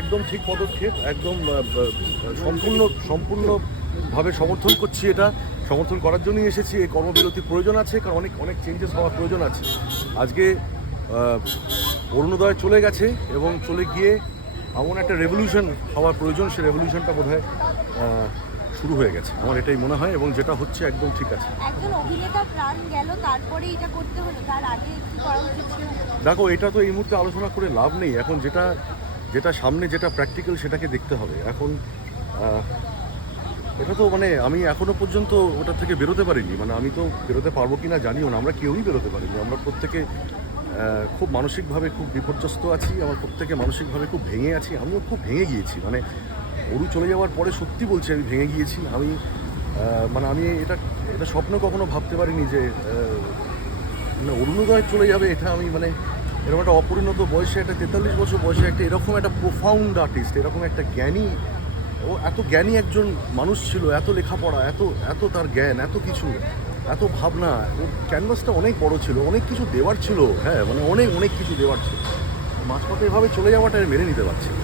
একদম ঠিক পদক্ষেপ, একদম সম্পূর্ণভাবে সমর্থন করছি। এটা সমর্থন করার জন্যই এসেছি। এই কর্মবিরতির প্রয়োজন আছে, কারণ অনেক অনেক চেঞ্জেস হওয়ার প্রয়োজন আছে। আজকে অরুণোদয় চলে গেছে এবং চলে গিয়ে এমন একটা রেভলিউশন হওয়ার প্রয়োজন, সে রেভলিউশনটা বোধহয় শুরু হয়ে গেছে, আমার এটাই মনে হয়, এবং যেটা হচ্ছে একদম ঠিক আছে। একজন অভিনেতা প্রাণ গেল, তারপরে এটা করতে হলো, তার আগে কি করা উচিত ছিল? দেখো, এটা তো এই মুহূর্তে আলোচনা করে লাভ নেই। এখন যেটা সামনে, যেটা প্র্যাকটিক্যাল, সেটাকে দেখতে হবে। এখন এটা তো মানে আমি এখনো পর্যন্ত ওটা থেকে বেরোতে পারিনি, মানে আমি তো বেরোতে পারবো কি না জানিও না। আমরা কেউই বেরোতে পারিনি। আমরা প্রত্যেকে খুব মানসিকভাবে খুব বিপর্যস্ত আছি। আমার প্রত্যেকে মানসিকভাবে খুব ভেঙে আছি। আমিও খুব ভেঙে গিয়েছি, মানে অরু চলে যাওয়ার পরে সত্যি বলছি আমি ভেঙে গিয়েছি। আমি এটা স্বপ্ন কখনো ভাবতে পারিনি যে মানে অরুণোদয় চলে যাবে। এটা আমি মানে এরকম একটা অপরিণত বয়সে, একটা 43 বছর বয়সে একটা এরকম একটা প্রোফাউন্ড আর্টিস্ট, এরকম একটা জ্ঞানী, ও এত জ্ঞানী একজন মানুষ ছিল, এত লেখাপড়া, এত এত তার জ্ঞান, এত কিছু, এত ভাবনা। ওর ক্যানভাসটা অনেক বড় ছিল, অনেক কিছু দেওয়ার ছিল। হ্যাঁ, মানে অনেক অনেক কিছু দেওয়ার ছিল। মাঝপথে এভাবে চলে যাওয়াটা মেনে নিতে পারছি না।